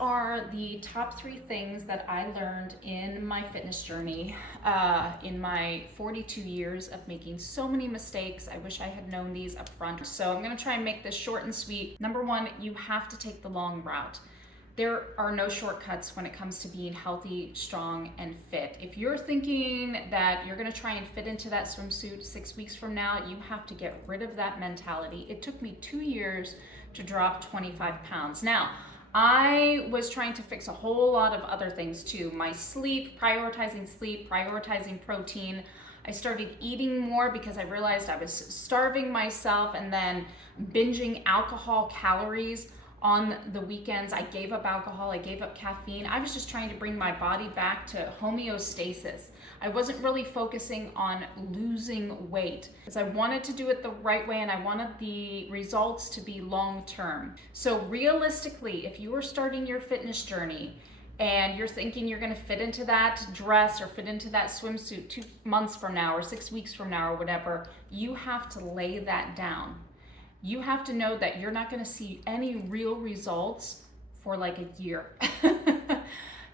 are the top 3 things that I learned in my fitness journey, in my 42 years of making so many mistakes. I wish I had known these up front. So I'm gonna try and make this short and sweet. Number 1, you have to take the long route. There are no shortcuts when it comes to being healthy, strong, and fit. If you're thinking that you're gonna try and fit into that swimsuit 6 weeks from now, you have to get rid of that mentality. It took me 2 years to drop 25 pounds. Now, I was trying to fix a whole lot of other things too. My sleep, prioritizing protein. I started eating more because I realized I was starving myself and then binging alcohol calories on the weekends. I gave up alcohol, I gave up caffeine. I was just trying to bring my body back to homeostasis. I wasn't really focusing on losing weight because I wanted to do it the right way and I wanted the results to be long-term. So realistically, if you are starting your fitness journey and you're thinking you're gonna fit into that dress or fit into that swimsuit 2 months from now or 6 weeks from now or whatever, you have to lay that down. You have to know that you're not gonna see any real results for like a year.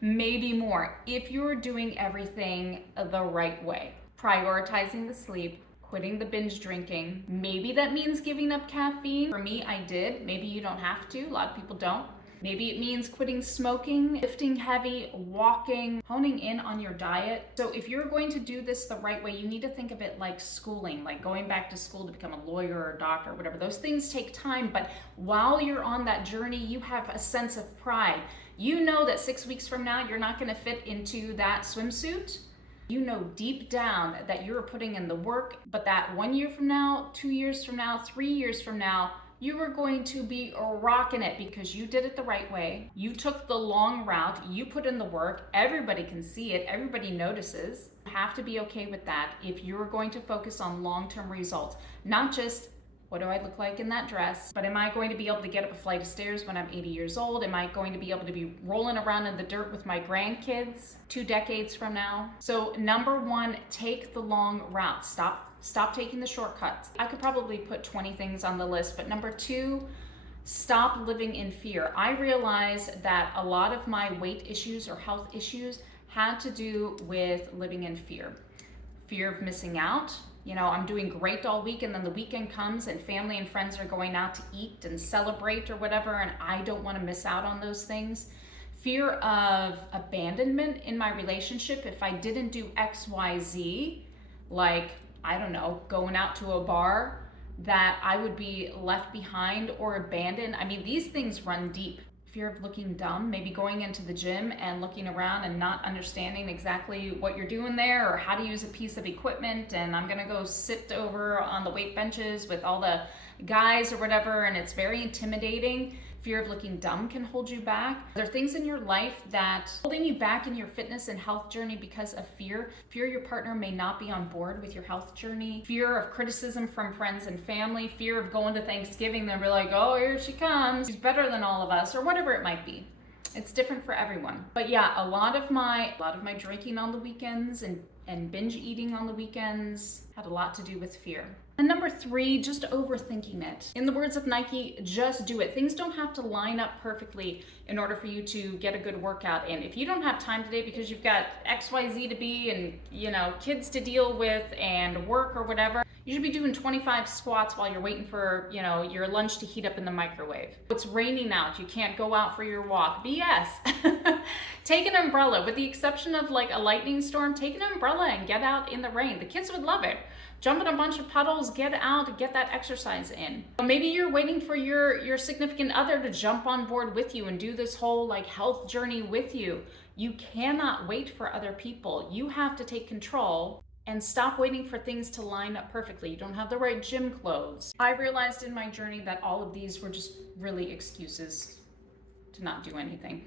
Maybe more, if you're doing everything the right way. Prioritizing the sleep, quitting the binge drinking. Maybe that means giving up caffeine. For me, I did. Maybe you don't have to. A lot of people don't. Maybe it means quitting smoking, lifting heavy, walking, honing in on your diet. So if you're going to do this the right way, you need to think of it like schooling, like going back to school to become a lawyer or a doctor or whatever. Those things take time, but while you're on that journey, you have a sense of pride. You know that 6 weeks from now, you're not gonna fit into that swimsuit. You know deep down that you're putting in the work, but that 1 year from now, 2 years from now, 3 years from now, you are going to be rocking it because you did it the right way. You took the long route, you put in the work, everybody can see it, everybody notices. You have to be okay with that if you're going to focus on long-term results, not just what do I look like in that dress, but am I going to be able to get up a flight of stairs when I'm 80 years old? Am I going to be able to be rolling around in the dirt with my grandkids 2 decades from now? So number 1, take the long route. Stop taking the shortcuts. I could probably put 20 things on the list, but number 2, stop living in fear. I realized that a lot of my weight issues or health issues had to do with living in fear. Fear of missing out. You know, I'm doing great all week and then the weekend comes and family and friends are going out to eat and celebrate or whatever, and I don't want to miss out on those things. Fear of abandonment in my relationship. If I didn't do X, Y, Z, like, I don't know, going out to a bar, that I would be left behind or abandoned. I mean, these things run deep. Fear of looking dumb, maybe going into the gym and looking around and not understanding exactly what you're doing there or how to use a piece of equipment, and I'm gonna go sit over on the weight benches with all the guys or whatever, and it's very intimidating. Fear of looking dumb can hold you back. There are things in your life that holding you back in your fitness and health journey because of fear. Fear your partner may not be on board with your health journey. Fear of criticism from friends and family. Fear of going to Thanksgiving, they'll be like, oh, here she comes. She's better than all of us, or whatever it might be. It's different for everyone. But yeah, a lot of my drinking on the weekends and binge eating on the weekends had a lot to do with fear. And number 3, just overthinking it. In the words of Nike, just do it. Things don't have to line up perfectly in order for you to get a good workout in. If you don't have time today because you've got XYZ to be and, you know, kids to deal with and work or whatever, you should be doing 25 squats while you're waiting for, you know, your lunch to heat up in the microwave. It's raining out, you can't go out for your walk. BS. Take an umbrella. With the exception of like a lightning storm, take an umbrella and get out in the rain. The kids would love it. Jump in a bunch of puddles, get out, get that exercise in. Maybe you're waiting for your significant other to jump on board with you and do this whole like health journey with you. You cannot wait for other people. You have to take control and stop waiting for things to line up perfectly. You don't have the right gym clothes. I realized in my journey that all of these were just really excuses to not do anything.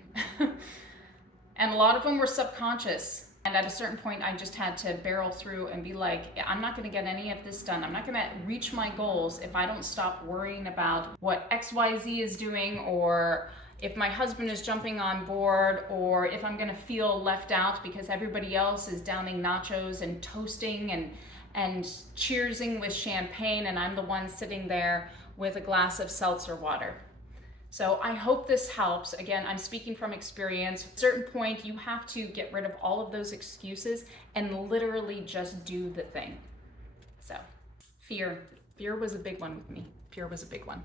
And a lot of them were subconscious. And at a certain point, I just had to barrel through and be like, I'm not gonna get any of this done. I'm not gonna reach my goals if I don't stop worrying about what XYZ is doing, or if my husband is jumping on board, or if I'm gonna feel left out because everybody else is downing nachos and toasting and cheersing with champagne, and I'm the one sitting there with a glass of seltzer water. So I hope this helps. Again, I'm speaking from experience. At a certain point, you have to get rid of all of those excuses and literally just do the thing. So fear was a big one with me. Fear was a big one.